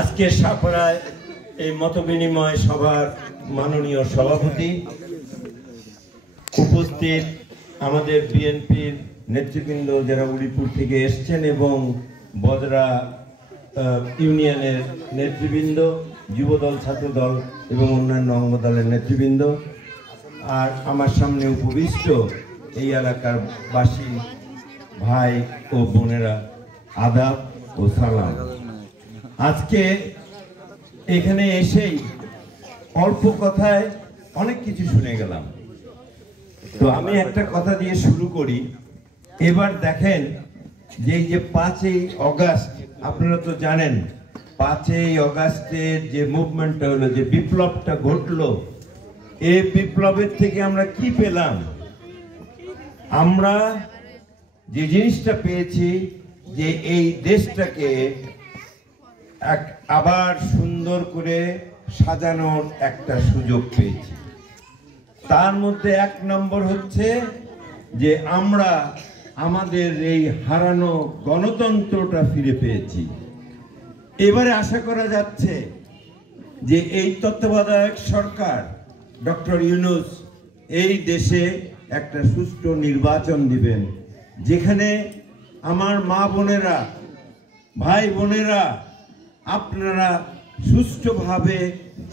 আজকে সাপাড়ায় এই মতবিনিময় সভার মাননীয় সভাপতি, উপস্থিত আমাদের বিএনপির নেতৃবৃন্দ যারা উলিপুর থেকে এসছেন এবং বদরা ইউনিয়নের নেতৃবৃন্দ, যুবদল, ছাত্রদল এবং অন্যান্য অঙ্গদলের নেতৃবৃন্দ, আর আমার সামনে উপবিষ্ট এই এলাকার বাসী ভাই ও বোনেরা, আদাব ও সালাম। আজকে এখানে এসেই অল্প কথায় অনেক কিছু শুনে গেলাম, তো আমি একটা কথা দিয়ে শুরু করি। এবার দেখেন যে এই যে 5ই অগাস্ট, আপনারা তো জানেন 5ই অগাস্টের যে মুভমেন্টটা হলো, যে বিপ্লবটা ঘটলো, এই বিপ্লবের থেকে আমরা কি পেলাম? আমরা যে জিনিসটা পেয়েছি যে এই দেশটাকে আবার সুন্দর করে সাজানোর একটা সুযোগ পেয়েছি। তার মধ্যে 1 নম্বর হচ্ছে যে আমরা আমাদের এই হারানো গণতন্ত্রটা ফিরে পেয়েছি। এবারে আশা করা যাচ্ছে যে এই তত্ত্বাবধায়ক সরকার ডক্টর ইউনূস এই দেশে একটা সুষ্ঠু নির্বাচন দিবেন, যেখানে আমার মা বোনেরা, ভাই বোনেরা, আপনারা সুষ্ঠুভাবে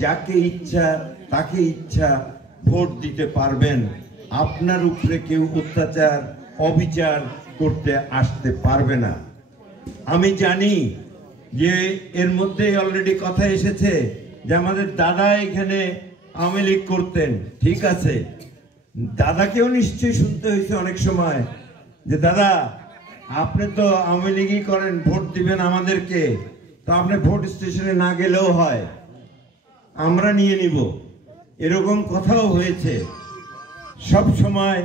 যাকে ইচ্ছা তাকে ইচ্ছা ভোট দিতে পারবেন। আপনার উপরে কেউ অত্যাচার, অবিচার করতে আসতে পারবে না। আমি জানি যে এর মধ্যে অলরেডি কথা এসেছে যে আমাদের দাদা এখানে আওয়ামী লীগ করতেন। ঠিক আছে, দাদাকেও নিশ্চয়ই শুনতে হয়েছে অনেক সময় যে দাদা আপনি তো আওয়ামী লীগই করেন, ভোট দিবেন আমাদেরকে, তো আপনি ভোট স্টেশনে না গেলেও হয়, আমরা নিয়ে নিব। এরকম কথাও হয়েছে সব সময়।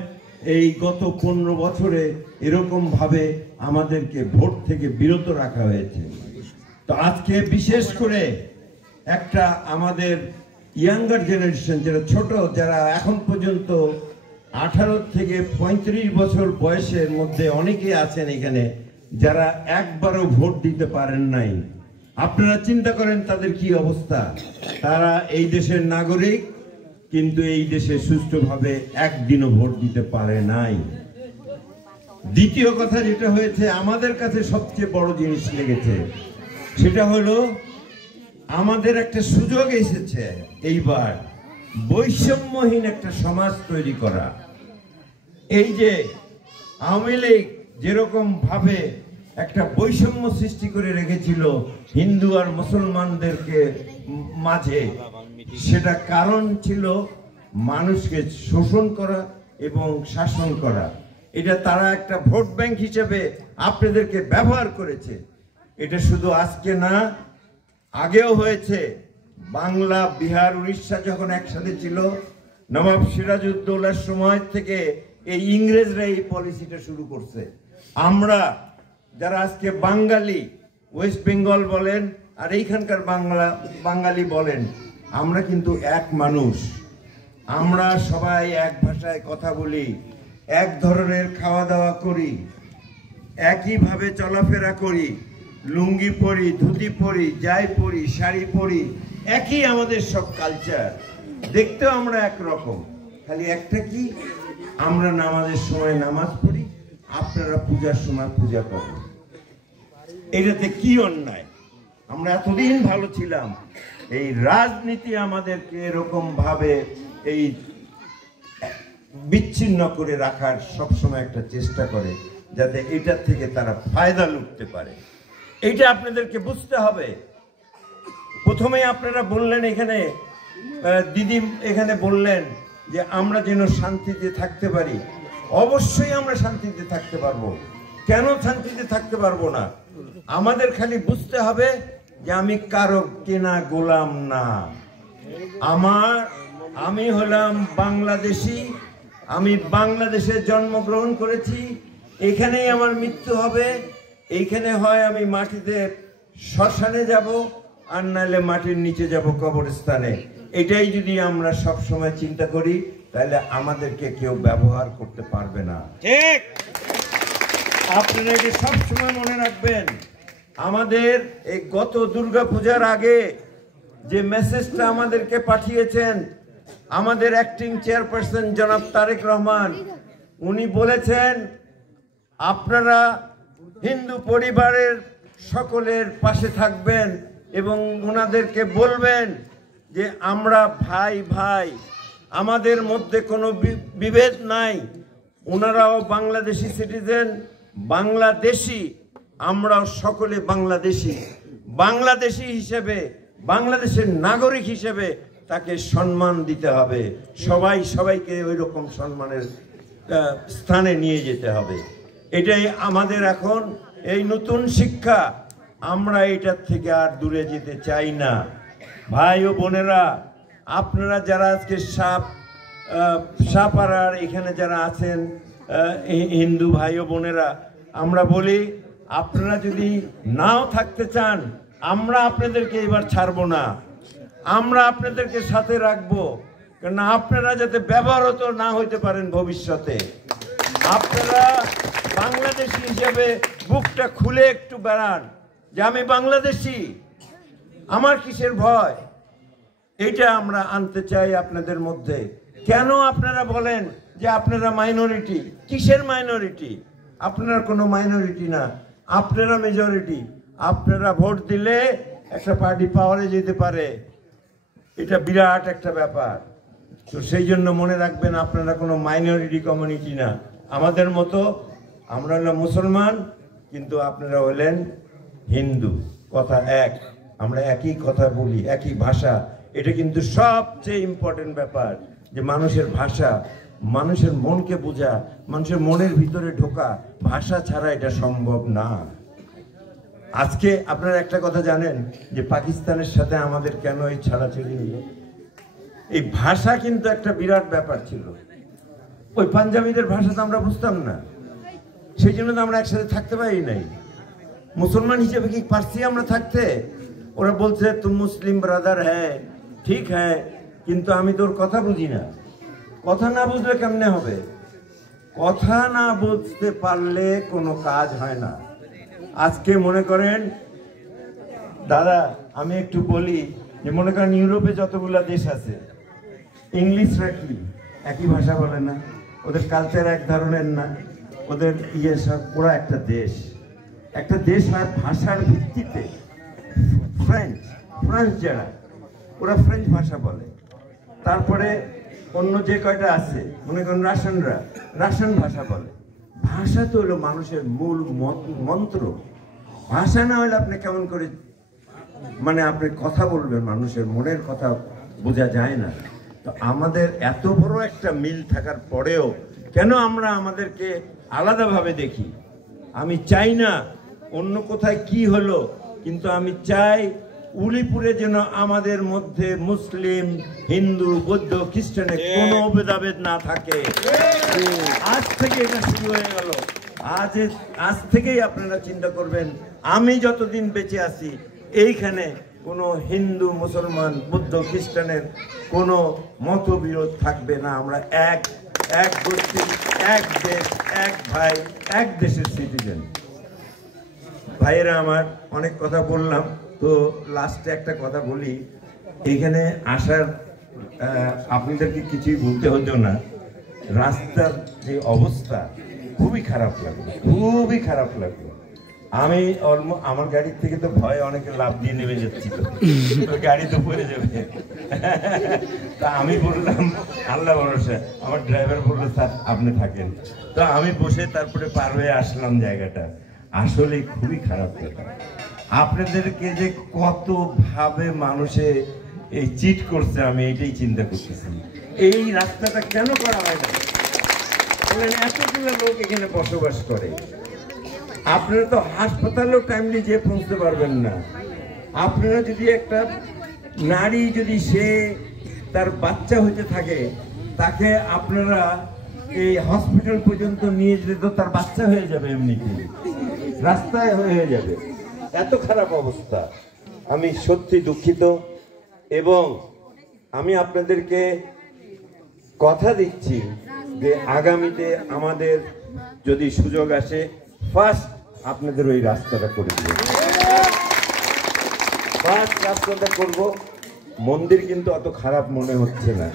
এই গত 15 বছরে এরকম ভাবে আমাদেরকে ভোট থেকে বিরত রাখা হয়েছে। তো আজকে বিশেষ করে একটা আমাদের ইয়াঙ্গার জেনারেশন, যারা ছোট, যারা এখন পর্যন্ত 18 থেকে 35 বছর বয়সের মধ্যে অনেকে আছেন এখানে যারা একবারও ভোট দিতে পারেন নাই। আপনারা চিন্তা করেন তাদের কি অবস্থা। তারা এই দেশের নাগরিক, কিন্তু এই দেশে সুষ্ঠুভাবে একদিনও ভোট দিতে পারে নাই। দ্বিতীয় কথা যেটা হয়েছে, আমাদের কাছে সবচেয়ে বড় জিনিস লেগেছে, সেটা হলো আমাদের একটা সুযোগ এসেছে এইবার বৈষম্যহীন একটা সমাজ তৈরি করা। এই যে আওয়ামী লীগ যেরকম ভাবে একটা বৈষম্য সৃষ্টি করে রেখেছিল হিন্দু আর মুসলমানদেরকে মাঝে, সেটা কারণ ছিল মানুষকে শোষণ করা এবং শাসন করা। এটা তারা একটা ভোট ব্যাংক হিসেবে আপনাদেরকে ব্যবহার করেছে। এটা শুধু আজকে না, আগেও হয়েছে। বাংলা, বিহার, উড়িষ্যা যখন একসাথে ছিল, নবাব সিরাজউদ্দৌলার সময় থেকে এই ইংরেজরা এই পলিসিটা শুরু করছে। আমরা যারা আজকে বাঙালি, ওয়েস্ট বেঙ্গল বলেন আর এইখানকার বাঙালি বলেন, আমরা কিন্তু এক মানুষ। আমরা সবাই এক ভাষায় কথা বলি, এক ধরনের খাওয়া দাওয়া করি, একইভাবে চলাফেরা করি, লুঙ্গি পরি, ধুতি পরি, যাই পরি, শাড়ি পরি, একই আমাদের সব কালচার। দেখতেও আমরা একরকম, খালি একটা কি, আমরা নামাজের সময় নামাজ পড়ি, আপনারা পূজার সময় পূজা করেন। এটাতে কি অন্যায়? আমরা এতদিন ভালো ছিলাম। এই রাজনীতি আমাদেরকে এরকম ভাবে এই বিচ্ছিন্ন করে রাখার সবসময় একটা চেষ্টা করে, যাতে এটার থেকে তারা ফায়দা লুটতে পারে। এইটা আপনাদেরকে বুঝতে হবে। প্রথমেই আপনারা বললেন, এখানে দিদি এখানে বললেন যে আমরা যেন শান্তিতে থাকতে পারি। অবশ্যই আমরা শান্তিতে থাকতে পারবো। কেন শান্তিতে থাকতে পারবো না? আমাদের খালি বুঝতে হবে যে আমি কারো কেনা গোলাম না। আমি হলাম বাংলাদেশি, আমি বাংলাদেশে জন্মগ্রহণ করেছি, এখানেই আমার মৃত্যু হবে। এইখানে হয় আমি মাটিতে শ্মশানে যাব, আর নাহলে মাটির নিচে যাব কবরস্থানে। এটাই যদি আমরা সব সময় চিন্তা করি, তাহলে আমাদেরকে কেউ ব্যবহার করতে পারবে না। ঠিক? আপনারা এটা সবসময় মনে রাখবেন। আমাদের এই গত দুর্গা পূজার আগে যে মেসেজটা আমাদেরকে পাঠিয়েছেন আমাদের অ্যাক্টিং চেয়ারপারসন জনাব তারেক রহমান, উনি বলেছেন আপনারা হিন্দু পরিবারের সকলের পাশে থাকবেন এবং ওনাদেরকে বলবেন যে আমরা ভাই ভাই, আমাদের মধ্যে কোনো বিভেদ নাই। ওনারাও বাংলাদেশি সিটিজেন, বাংলাদেশি, আমরাও সকলে বাংলাদেশি। বাংলাদেশি হিসেবে, বাংলাদেশের নাগরিক হিসেবে তাকে সম্মান দিতে হবে। সবাই সবাইকে ওই রকম সম্মানের স্থানে নিয়ে যেতে হবে। এটাই আমাদের এখন এই নতুন শিক্ষা। আমরা এটার থেকে আর দূরে যেতে চাই না। ভাই ও বোনেরা, আপনারা যারা আজকে সাপাড়ার এখানে যারা আছেন হিন্দু ভাই ও বোনেরা, আমরা বলি আপনারা যদি নাও থাকতে চান, আমরা আপনাদেরকে এবার ছাড়বো না, আমরা আপনাদেরকে সাথে রাখবো। কারণ আপনারা যাতে ব্যবহৃত না হইতে পারেন ভবিষ্যতে, আপনারা বাংলাদেশি হিসেবে বুকটা খুলে একটু বেড়ান যে আমি বাংলাদেশি, আমার কিসের ভয়। এটা আমরা আনতে চাই আপনাদের মধ্যে। কেন আপনারা বলেন যে আপনারা মাইনরিটি? কিসের মাইনরিটি? আপনারা কোনো মাইনরিটি না, আপনারা মেজরিটি। আপনারা ভোট দিলে একটা পার্টি পাওয়ারে যেতে পারে, এটা বিরাট একটা ব্যাপার। তো সেই জন্য মনে রাখবেন আপনারা কোনো মাইনরিটি কমিউনিটি না। আমাদের মতো আমরা হলাম মুসলমান, কিন্তু আপনারা হলেন হিন্দু। কথা এক, আমরা একই কথা বলি, একই ভাষা। এটা কিন্তু সবচেয়ে ইম্পর্টেন্ট ব্যাপার, যে মানুষের ভাষা, মানুষের মনকে বোঝা, মানুষের মনের ভিতরে ঢোকা। ভাষা ছাড়া এটা সম্ভব না। আজকে আপনারা একটা কথা জানেন যে পাকিস্তানের সাথে আমাদের কেন এই ছাড়াছাড়ি হলো? এই ভাষা কিন্তু একটা বিরাট ব্যাপার ছিল। ওই পাঞ্জাবিদের ভাষা তো আমরা বুঝতাম না, সেই জন্য তো আমরা একসাথে থাকতে পারি নাই। মুসলমান হিসেবে কি পারছি আমরা থাকতে? ওরা বলছে তুম মুসলিম ব্রাদার হ্যাঁ, ঠিক হ্যাঁ, কিন্তু আমি তোর কথা বুঝি না। কথা না বুঝলে কেমনে হবে? কথা না বুঝতে পারলে কোনো কাজ হয় না। আজকে মনে করেন দাদা, আমি একটু বলি যে মনে করেন ইউরোপে যতগুলা দেশ আছে, ইংলিশরা কি একই ভাষা বলে না? ওদের কালচার এক ধরনের না, ওদের সব। ওরা একটা দেশ হয় ভাষার ভিত্তিতে। ফ্রেঞ্চ যারা, ওরা ফ্রেঞ্চ ভাষা বলে। তারপরে অন্য যে কয়টা আছে, মনে করেন রাশিয়ান ভাষা বলে। ভাষা তো হলো মানুষের মূল মন্ত্র। ভাষা না হলে আপনি কেমন করে মানে আপনি কথা বলবেন? মানুষের মনের কথা বোঝা যায় না। তো আমাদের এত বড় একটা মিল থাকার পরেও কেন আমরা আমাদেরকে আলাদাভাবে দেখি? আমি চাই না অন্য কোথায় কি হলো, কিন্তু আমি চাই উলিপুরে যেন আমাদের মধ্যে মুসলিম, হিন্দু, বৌদ্ধ, খ্রিস্টানের কোনো ভেদাভেদ না থাকে। আজ থেকে এটা শুরু হয়ে গেল। আজ থেকেই আপনারা চিন্তা করবেন, আমি যতদিন বেঁচে আছি এইখানে কোনো হিন্দু, মুসলমান, বৌদ্ধ, খ্রিস্টানের কোনো মতবিরোধ থাকবে না। আমরা এক গোষ্ঠী, এক দেশ, এক ভাই, এক দেশের সিটিজেন। ভাইয়েরা আমার, অনেক কথা বললাম, তো লাস্টে একটা কথা বলি। এইখানে আসার আপনাদেরকে কিছুই বলতে হতো না। রাস্তার যে অবস্থা খুবই খারাপ লাগলো। আমি আমার গাড়ির থেকে তো ভয় অনেকে লাভ দিয়ে নেমে যাচ্ছিল, গাড়ি তো পড়ে যাবে। তা আমি বললাম আল্লাহ ভরসা। আমার ড্রাইভার বললো স্যার আপনি থাকেন। তো আমি বসে তারপরে পার হয়ে আসলাম জায়গাটা। আসলে খুবই খারাপ ব্যাপার। আপনাদেরকে যে কত ভাবে মানুষে এই চিট করছে, আমি এটাই চিন্তা করতেছি। এই রাস্তাটা কেন করা হয় না? এতগুলো লোক এখানে বসবাস করে, আপনারা তো হাসপাতালেও টাইমলি যেয়ে পৌঁছতে পারবেন না। আপনারা যদি একটা নারী যদি সে তার বাচ্চা হইতে থাকে, তাকে আপনারা এই হসপিটাল পর্যন্ত নিয়ে যেতে, তো তার বাচ্চা হয়ে যাবে, এমনিতে রাস্তায় হয়ে যাবে। এত খারাপ অবস্থা। আমি সত্যি দুঃখিত, এবং আমি আপনাদেরকে কথা দিচ্ছি যে আগামীতে আমাদের যদি সুযোগ আসে, ফার্স্ট আপনাদের ওই রাস্তাটা করে দেব। ফার্স্ট কাজটা করব। মন্দির কিন্তু অত খারাপ মনে হচ্ছে না,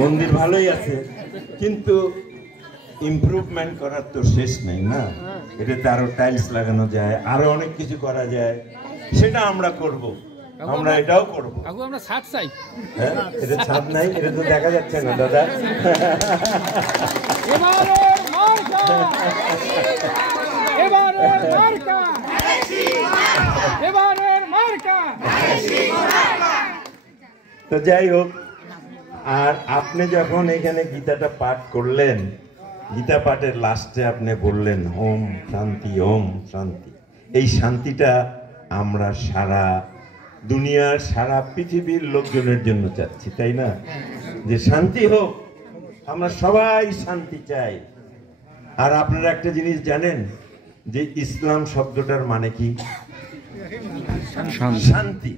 মন্দির ভালোই আছে, কিন্তু ইমপ্রুভমেন্ট করার তো শেষ নেই না। এটাতে আরো টাইলস লাগানো যায়, আরো অনেক কিছু করা যায়, সেটা আমরা করব, আমরা এটাও করব। আমরা ছাদ চাই। হ্যাঁ, এটা ছাদ নাই, এটা তো দেখা যাচ্ছে না দাদা। তো যাই হোক, আর আপনি যখন এখানে গীতাটা পাঠ করলেন, গীতা পাঠের লাস্টে আপনি বললেন ওম শান্তি, ওম শান্তি। এই শান্তিটা আমরা সারা দুনিয়ার, সারা পৃথিবীর লোকজনের জন্য চাচ্ছি, তাই না? যে শান্তি হোক, আমরা সবাই শান্তি চাই। আর আপনারা একটা জিনিস জানেন যে ইসলাম শব্দটার মানে কি? শান্তি।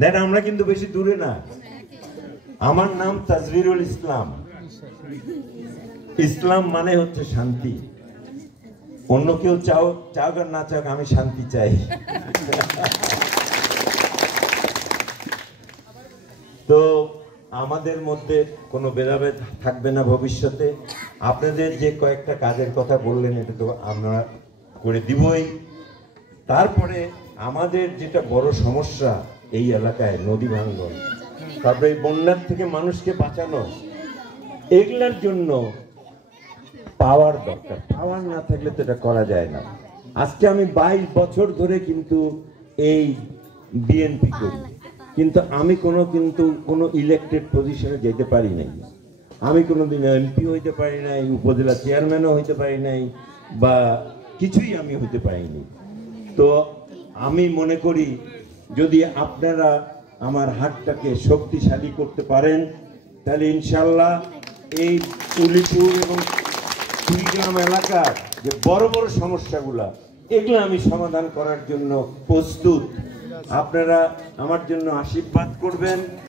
দেখ, আমরা কিন্তু বেশি দূরে না। আমার নাম তাজবিরুল ইসলাম। ইসলাম মানে হচ্ছে শান্তি। অন্য কেউ চাও আর না চাও, আমি শান্তি চাই। তো আমাদের মধ্যে কোনো ভেদাভেদ থাকবে না ভবিষ্যতে। আপনাদের যে কয়েকটা কাজের কথা বললেন, এটা তো আমরা করে দিবই। তারপরে আমাদের যেটা বড় সমস্যা এই এলাকায়, নদী ভাঙ্গন, তারপরে এই বন্যার থেকে মানুষকে বাঁচানো, এগুলার জন্য পাওয়ার দরকার। পাওয়ার না থাকলে তো এটা করা যায় না। আজকে আমি 22 বছর ধরে কিন্তু এই বিএনপি করি, কিন্তু আমি কোনো ইলেক্টেড পজিশনে যেতে পারি নাই। আমি কোনোদিন এমপি হইতে পারি নাই, উপজেলা চেয়ারম্যানও হইতে পারি নাই, বা কিছুই আমি হইতে পারিনি। তো আমি মনে করি যদি আপনারা আমার হাতটাকে শক্তিশালী করতে পারেন, তাহলে ইনশাল্লাহ এই উলিপুর এবং কুড়িগ্রাম এলাকার যে বড় বড় সমস্যাগুলা, এগুলো আমি সমাধান করার জন্য প্রস্তুত। আপনারা আমার জন্য আশীর্বাদ করবেন।